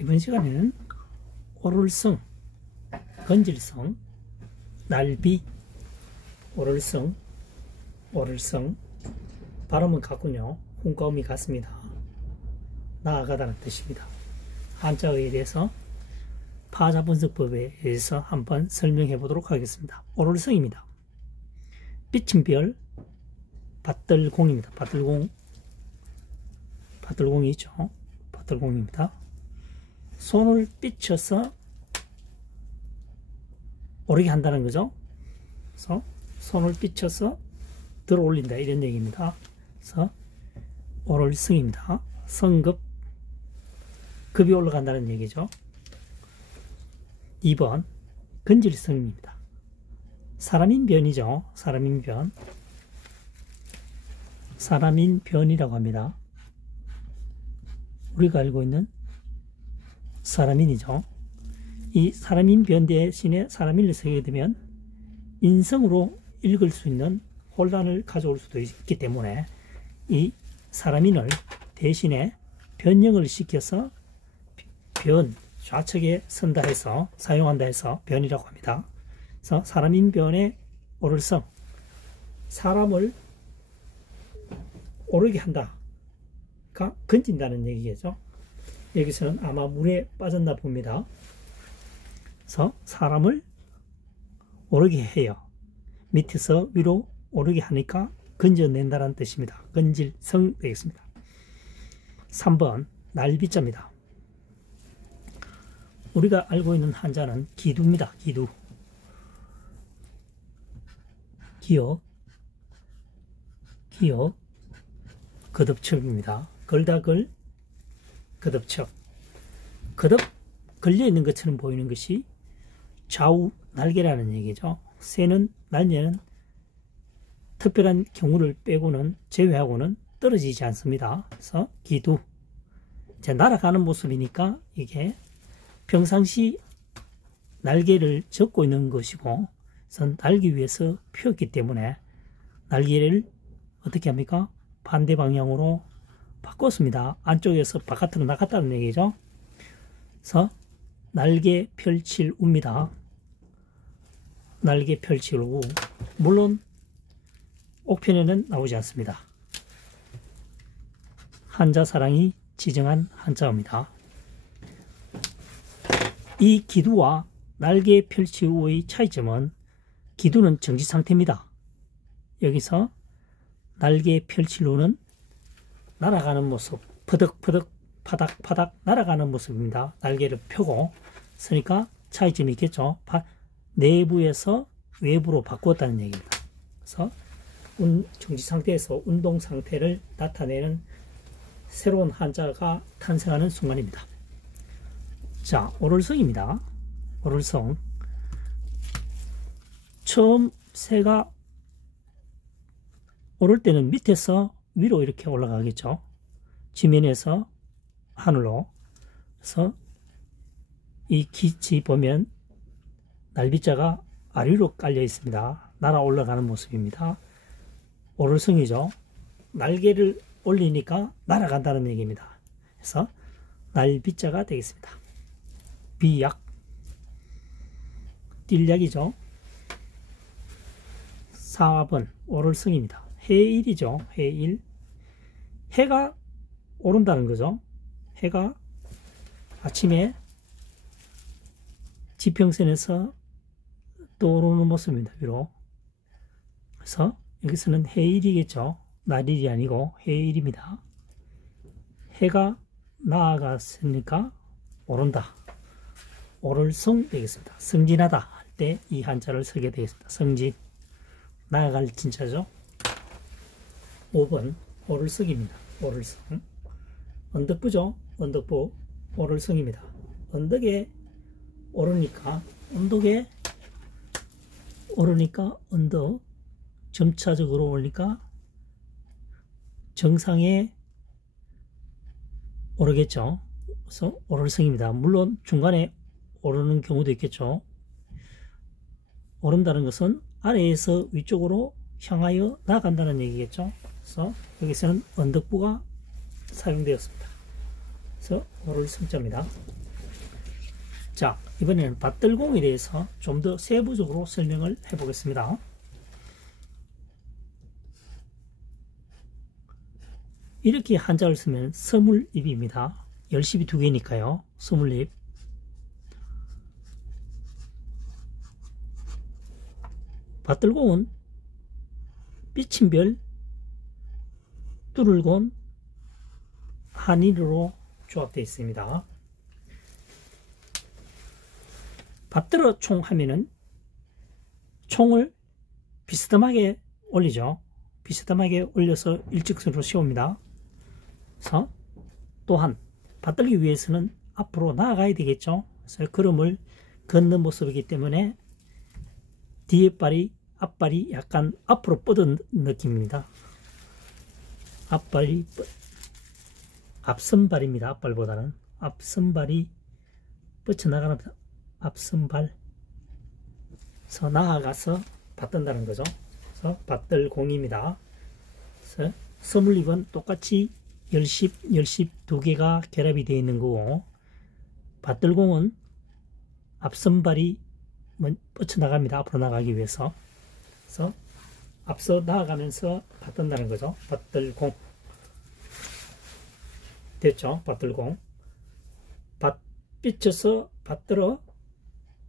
이번 시간에는 오를성, 건질성, 날비, 오를성, 발음은 같군요. 훈과음이 같습니다. 나아가다는 뜻입니다. 한자어에 대해서 파자분석법에 의해서 한번 설명해 보도록 하겠습니다. 오를성입니다. 빛은 별, 밭들공입니다. 밭들공이 있죠. 밭들공입니다. 손을 삐쳐서 오르게 한다는 거죠. 그래서 손을 삐쳐서 들어 올린다 이런 얘기입니다. 그래서 오를성입니다. 성급, 급이 올라간다는 얘기죠. 2번 건질성입니다. 사람인변이죠. 사람인변이라고 합니다. 우리가 알고 있는 사람인이죠. 이 사람인변 대신에 사람인을 쓰게 되면 인성으로 읽을 수 있는 혼란을 가져올 수도 있기 때문에 이 사람인을 대신에 변형을 시켜서 좌측에 선다 해서 사용한다 해서 변이라고 합니다. 그래서 사람인변의 오를성, 사람을 오르게 한다가 건진다는 얘기겠죠. 여기서는 아마 물에 빠졌나 봅니다. 그래서 사람을 오르게 해요. 밑에서 위로 오르게 하니까 건져낸다는 뜻입니다. 건질성 되겠습니다. 3번 날비자입니다. 우리가 알고 있는 한자는 기두입니다. 기두. 기역, 거듭척입니다. 걸다걸, 거듭척. 거듭 걸려있는 것처럼 보이는 것이 좌우 날개라는 얘기죠. 새는, 날개는 특별한 경우를 빼고는, 제외하고는 떨어지지 않습니다. 그래서 기두. 이제 날아가는 모습이니까 이게 평상시 날개를 접고 있는 것이고, 그래서 날기 위해서 폈기 때문에 날개를 어떻게 합니까? 반대 방향으로 바꿨습니다. 안쪽에서 바깥으로 나갔다는 얘기죠. 그래서 날개 펼칠 우입니다. 날개 펼칠 우. 물론 옥편에는 나오지 않습니다. 한자사랑이 지정한 한자어입니다. 이 기두와 날개 펼칠 우의 차이점은 기두는 정지 상태입니다. 여기서 날개 펼칠 우는 날아가는 모습, 퍼덕퍼덕 파닥파닥 날아가는 모습입니다. 날개를 펴고 쓰니까 차이점이 있겠죠. 내부에서 외부로 바꾸었다는 얘기입니다. 그래서 정지 상태에서 운동 상태를 나타내는 새로운 한자가 탄생하는 순간입니다. 자, 오를성입니다. 오를성. 처음 새가 오를 때는 밑에서 위로 이렇게 올라가겠죠. 지면에서 하늘로. 그래서 이 기치 보면 날비자가 아래로 깔려 있습니다. 날아 올라가는 모습입니다. 오를성이죠. 날개를 올리니까 날아간다는 얘기입니다. 그래서 날비자가 되겠습니다. 비약, 띨약이죠. 4번 오를성입니다. 해일이죠. 해일. 해가 오른다는 거죠. 해가 아침에 지평선에서 떠오르는 모습입니다. 위로. 그래서 여기서는 해일이겠죠. 날일이 아니고 해일입니다. 해가 나아갔으니까 오른다. 오를성 되겠습니다. 승진하다 할 때 이 한자를 쓰게 되겠습니다. 승진. 나아갈 진짜죠. 5번 오를성입니다. 오를성. 언덕부죠. 언덕부. 오를성입니다. 언덕에 오르니까 언덕 점차적으로 오르니까 정상에 오르겠죠. 그래서 오를성입니다. 물론 중간에 오르는 경우도 있겠죠. 오른다는 것은 아래에서 위쪽으로 향하여 나간다는 얘기겠죠. 그래서 여기서는 언덕부가 사용되었습니다. 그래서 오를성자입니다. 자, 이번에는 밭들공에 대해서 좀 더 세부적으로 설명을 해 보겠습니다. 이렇게 한자를 쓰면 서물입입니다. 열십이 두 개니까요. 서물입. 밭들공은 삐친별, 뚫을곤, 한일으로 조합되어 있습니다. 밭들어 총 하면은 총을 비스듬하게 올리죠. 비스듬하게 올려서 일직선으로 세웁니다. 그래서 또한 밭들기 위해서는 앞으로 나아가야 되겠죠. 그래서 걸음을 걷는 모습이기 때문에 뒤에 발이 앞발이 약간 앞으로 뻗은 느낌입니다. 앞발이 앞선발입니다. 앞발보다는 앞선발이 뻗쳐나가는 앞선발. 그래서 나아가서 밭든다는 거죠. 그래서 밭들공입니다. 그래서 서물립은 똑같이 열십 두 개가 결합이 되어 있는 거고, 밭들공은 앞선발이 뻗쳐나갑니다. 앞으로 나가기 위해서. 그래서 앞서 나아가면서 밭든다는 거죠. 밭들공. 됐죠? 밭들공. 밭 삐쳐서 밭들어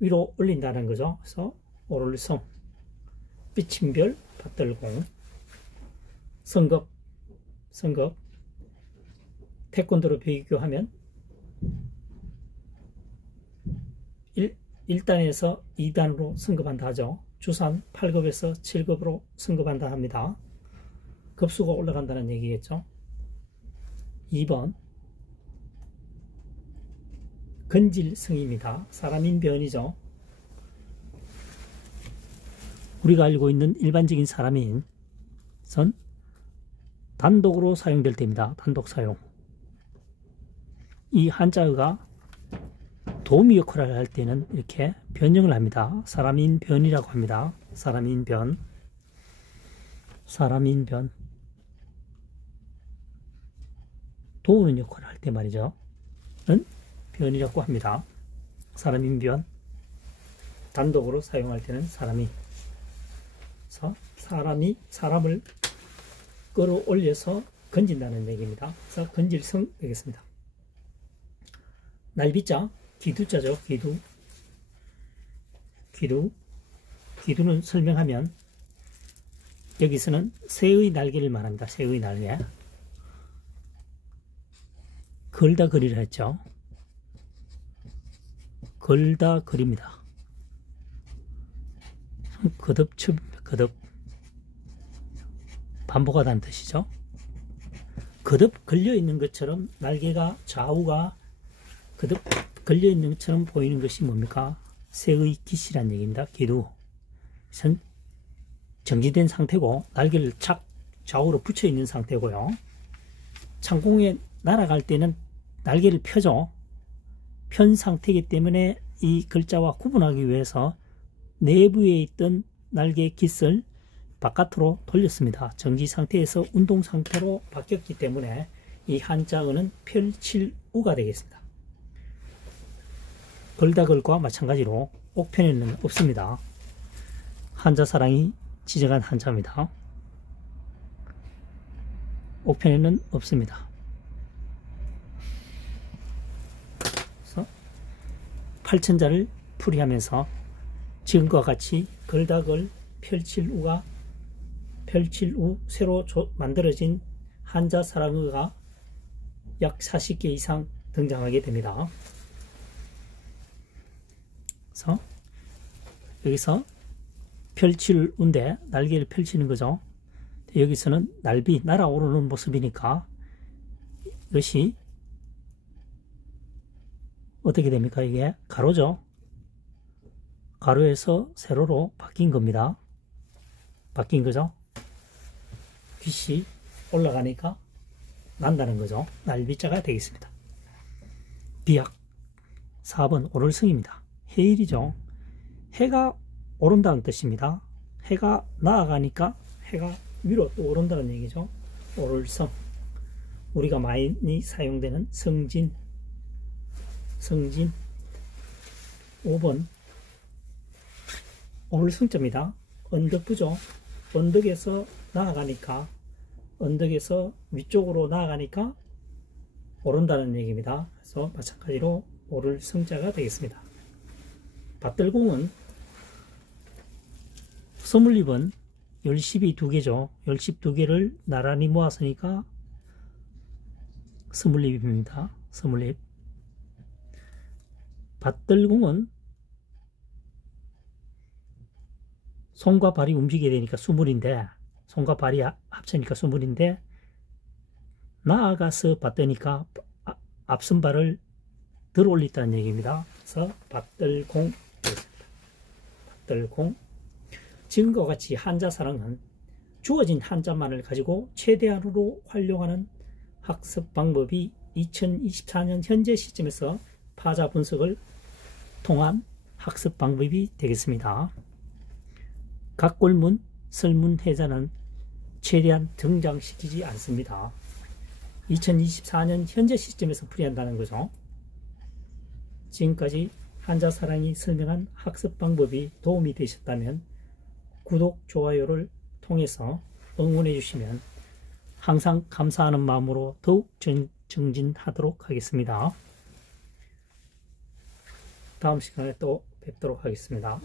위로 올린다는 거죠. 그래서 오를성, 삐친별, 밭들공. 성급, 태권도로 비교하면 1단에서 2단으로 승급한다 하죠. 주산 8급에서 7급으로 승급한다 합니다. 급수가 올라간다는 얘기겠죠. 2번 근질성입니다. 사람인 변이죠. 우리가 알고 있는 일반적인 사람인 선 단독으로 사용될 때입니다. 단독 사용. 이 한자어가 도미 역할을 할 때는 이렇게 변형을 합니다. 사람인 변이라고 합니다. 사람인 변. 도우는 역할을 할 때 말이죠. 는 변이라고 합니다. 사람인 변. 단독으로 사용할 때는 사람이. 그래서 사람을 끌어올려서 건진다는 얘기입니다. 그래서 건질성 되겠습니다. 날비자, 기두자죠. 기두는 설명하면 여기서는 새의 날개를 말합니다. 새의 날개. 걸다 그리라 했죠. 걸다 그립니다. 거듭 반복하다는 뜻이죠. 거듭 걸려있는 것처럼 날개가 좌우가 거듭 걸려있는 것처럼 보이는 것이 뭡니까? 새의 깃이란 얘기입니다. 기두. 이것은 정지된 상태고 날개를 착 좌우로 붙여있는 상태고요. 창공에 날아갈 때는 날개를 펴죠. 편 상태이기 때문에 이 글자와 구분하기 위해서 내부에 있던 날개 깃을 바깥으로 돌렸습니다. 정지 상태에서 운동 상태로 바뀌었기 때문에 이 한자어는 펼칠우가 되겠습니다. 걸다걸과 마찬가지로 옥편에는 없습니다. 한자사랑이 지정한 한자입니다. 옥편에는 없습니다. 그래서 팔천자를 풀이하면서 지금과 같이 걸다걸, 펼칠우 새로 만들어진 한자사랑어가 약 40개 이상 등장하게 됩니다. 그래서 여기서 펼칠우인데 날개를 펼치는 거죠. 여기서는 날비, 날아오르는 모습이니까 이것이 어떻게 됩니까? 이게 가로죠. 가로에서 세로로 바뀐 겁니다. 바뀐 거죠. 깃이 올라가니까 난다는 거죠. 날비자가 되겠습니다. 비약 4번 오를성입니다. 해일이죠. 해가 오른다는 뜻입니다. 해가 나아가니까 해가 위로 또 오른다는 얘기죠. 오를성. 우리가 많이 사용되는 성진. 5번 오를 승자입니다. 언덕부죠. 언덕에서 나아가니까, 언덕에서 위쪽으로 나아가니까 오른다는 얘기입니다. 그래서 마찬가지로 오를 승자가 되겠습니다. 밭들공은 22번 열십이 2개죠. 열십 2개를 나란히 모았으니까 스물립입니다. 스물립. 밭들공은 손과 발이 움직이게 되니까 스물인데, 손과 발이 합치니까 스물인데, 나아가서 밭드니까 앞선 발을 들어 올렸다는 얘기입니다. 그래서 밭들공 되겠습니다. 밭들공. 지금과 같이 한자사랑은 주어진 한자만을 가지고 최대한으로 활용하는 학습 방법이 2024년 현재 시점에서 파자 분석을 통한 학습 방법이 되겠습니다. 각골문, 설문해자는 최대한 등장시키지 않습니다. 2024년 현재 시점에서 풀이한다는 거죠. 지금까지 한자사랑이 설명한 학습 방법이 도움이 되셨다면 구독, 좋아요를 통해서 응원해 주시면 항상 감사하는 마음으로 더욱 정진하도록 하겠습니다. 다음 시간에 또 뵙도록 하겠습니다.